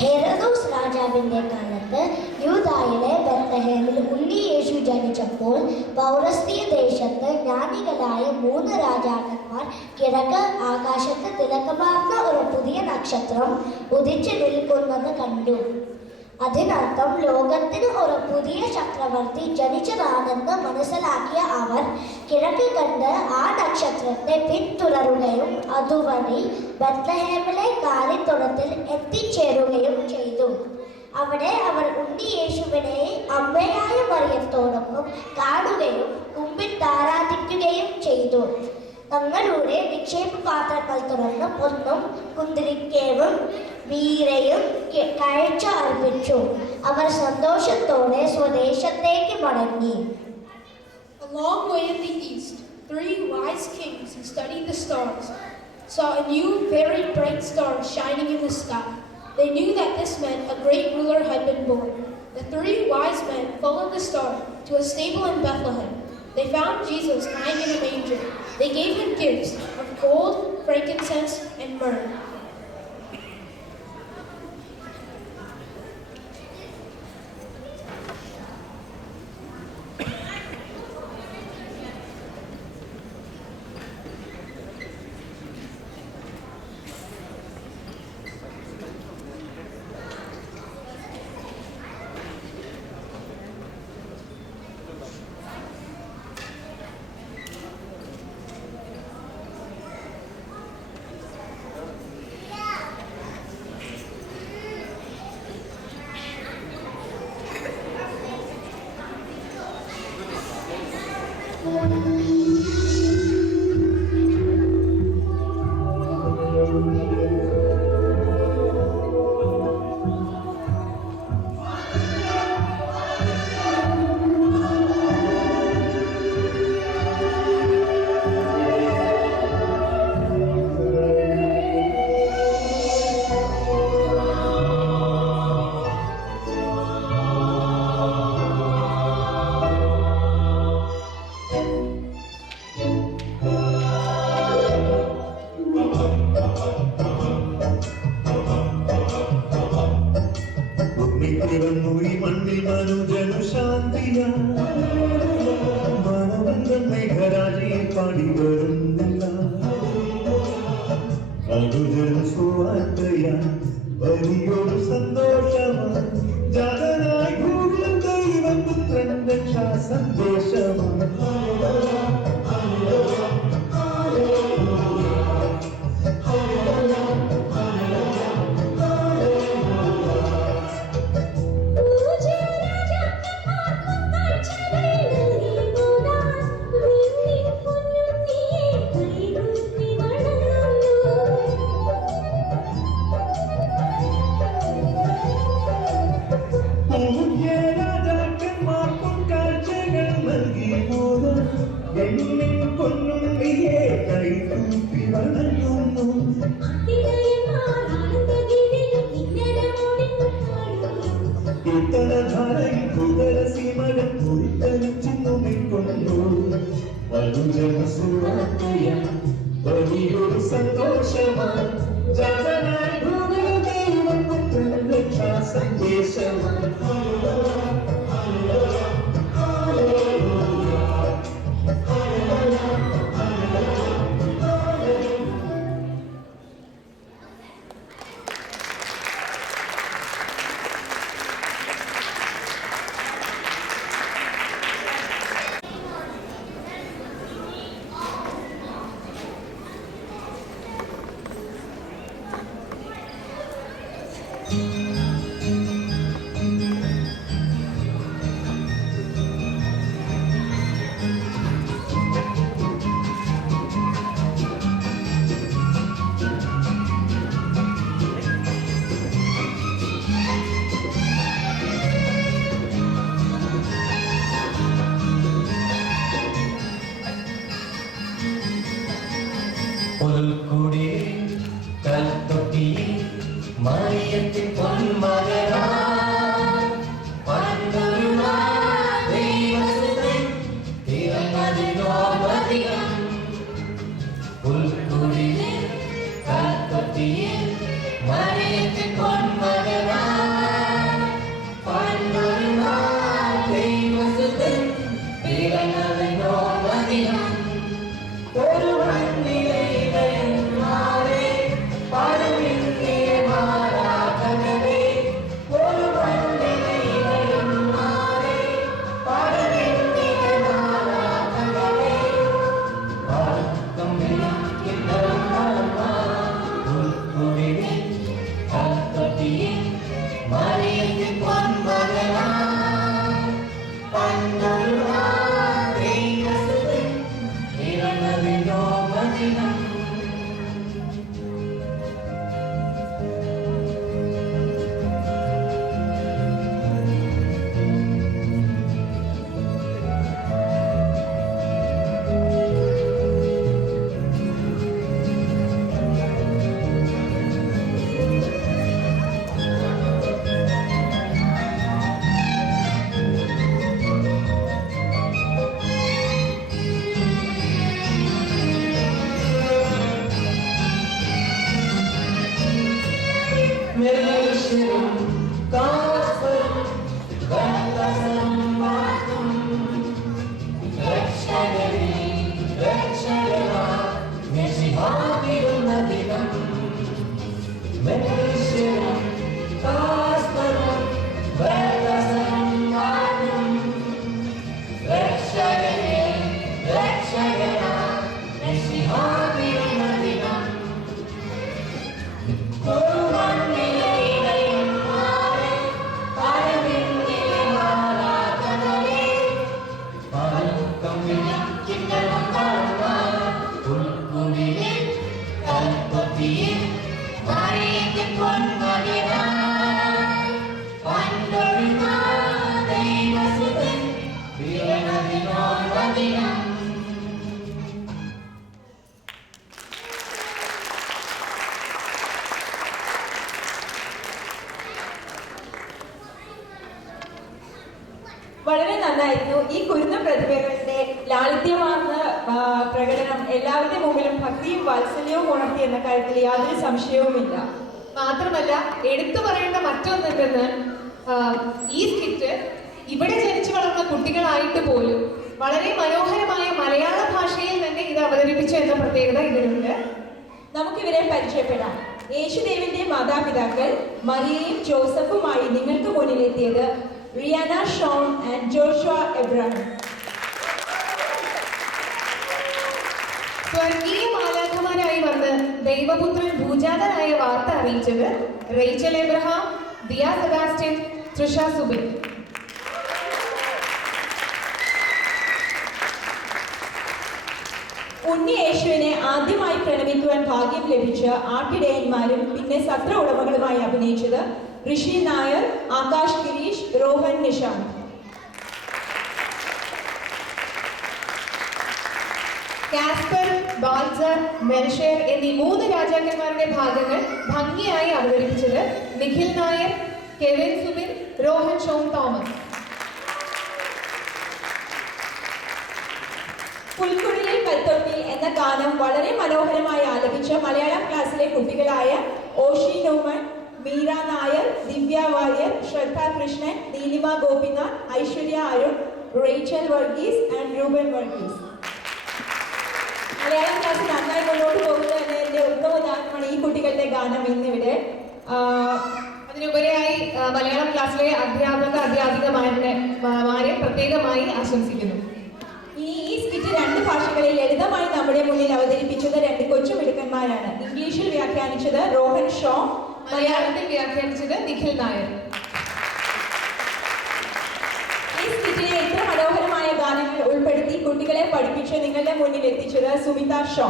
ഹെരോദോസ് രാജാവിന്റെ കാലത്ത് യൂദായിലെ ബെത്ലഹേമിൽ ഉണ്ണി യേശു ജനിച്ചപ്പോൾ പൗരസ്ത്യ ദേശത്ത് ജ്ഞാനികളായ 3 രാജാക്കന്മാർ കിഴക്ക് ആകാശത്ത് തിളക്കമാർന്ന ഒരു പുതിയ നക്ഷത്രം ഉദിച്ചു നിൽക്കുന്നത് കണ്ടു. അതിനർത്ഥം ലോകത്തിന് ഒരു പുതിയ ചക്രവർത്തി ജനിച്ചതാണെന്ന് മനസ്സിലാക്കിയ അവർ കിഴക്ക് കണ്ട് ആ നക്ഷത്രത്തെ പിന്തുടരുകയും അതുവഴി ബെത്ലഹേമിലെ കാലിത്തൊഴുത്തിൽ എത്തിച്ചേരുകയും ചെയ്തു. അവിടെ അവർ ഉണ്ണി യേശുവിനെ അമ്മയായ മറിയത്തോടൊപ്പം കാണുകയും കുമ്പിട്ടാരാധിക്കുകയും ചെയ്തു. തങ്ങളുടെ നിക്ഷേപ പാത്രങ്ങൾ തുറന്ന് പൊന്നും കുന്തിരിക്കയും വീരയും കാഴ്ച അർപ്പിച്ചു. അവർ സന്തോഷത്തോടെ സ്വദേശത്തേക്ക് മടങ്ങി. A long way in the east, 3 wise kings who studied the stars saw a new, very bright star shining in the sky. They knew that this meant a great ruler had been born. The 3 wise men followed the star to a stable in Bethlehem. They found Jesus lying in a manger. They gave him gifts of gold, frankincense, and myrrh. Mari kita kon വളരെ നന്നായിരുന്നു. ഈ കുരുന്ന പ്രതിഭകളുടെ ലാളിത്യമാർന്ന പ്രകടനം എല്ലാവരുടെ മുമ്പിലും ഭക്തിയും വാത്സല്യവും ഉണർത്തി എന്ന കാര്യത്തിൽ യാതൊരു സംശയവുമില്ല. മാത്രമല്ല എടുത്തു പറയേണ്ട മറ്റൊന്നെന്തെന്ന് ഈ സ്കിറ്റ് ഇവിടെ ജനിച്ചു വളർന്ന കുട്ടികളായിട്ട് പോലും വളരെ മനോഹരമായ മലയാള ഭാഷയിൽ തന്നെ ഇത് അവതരിപ്പിച്ചു എന്ന പ്രത്യേകത ഇതിനുണ്ട്. നമുക്കിവരെ പരിചയപ്പെടാം. യേശുദേവന്റെ മാതാപിതാക്കൾ മറിയയും ജോസഫുമായി നിങ്ങൾക്ക് മുന്നിലെത്തിയത് Riyana Shawn and Joshua Abraham. സ്വർഗീയ മാലാഖമാരായി വന്ന് ദൈവപുത്രൻ ഭൂജാതനായ വാർത്ത അറിയിച്ചത് Rachel Abraham, Diya Sebastian, Trisha Subin. ഉണ്ണി യേശുവിനെ ആദ്യമായി പ്രണമിക്കുവാൻ ഭാഗ്യം ലഭിച്ച ആട്ടിടയന്മാരും പിന്നെ സത്ര ഉടമകളുമായി അഭിനയിച്ചത് Rishi Nair, Akash Girish, Rohan Nishanth. Caspar, Balthasar, Melchior എന്നീ 3 രാജാക്കന്മാരുടെ ഭാഗങ്ങൾ ഭംഗിയായി അവതരിപ്പിച്ചത് Nikhil Nair, Kevin Subin, Rohan Shawn Thomas. പുൽക്കുഴലിൽ കൽത്തൊട്ടി എന്ന ഗാനം വളരെ മനോഹരമായി ആലപിച്ച മലയാളം ക്ലാസ്സിലെ കുട്ടികളായ ocean നോമൻ, Meera Nair, Divya Warrier, Shraddha Krishnan, Neelima Gopinath, Aishwarya Arun, Rachel Varghese and Rupan Varghese. Malayalam class നന്നായി മുന്നോട്ട് പോകുന്നത് തന്നെ എൻ്റെ ഉത്തമ ഉദാഹരണമാണ് ഈ കുട്ടികളുടെ ഗാനം ഇന്നിവിടെ. അതിനുപരിയായി മലയാളം ക്ലാസ്സിലെ അധ്യാപികമാരെ പ്രത്യേകമായി ആശംസിക്കുന്നു. ഈ സ്കിറ്റ് 2 ഭാഷകളിൽ ലളിതമായി നമ്മുടെ മുന്നിൽ അവതരിപ്പിച്ചത് 2 കൊച്ചുമിടുക്കന്മാരാണ്. ഇംഗ്ലീഷിൽ വ്യാഖ്യാനിച്ചത് രോഹൻ ഷോ, മലയാളത്തിൽ വ്യാഖ്യാനിച്ചത് നിഖിൽ നായർ. ഈ സ്കിറ്റിലെ ഇത്ര മനോഹരമായ ഗാനങ്ങൾ ഉൾപ്പെടുത്തി കുട്ടികളെ പഠിപ്പിച്ച് നിങ്ങളുടെ മുന്നിൽ എത്തിച്ചത് സുമിത ഷോ.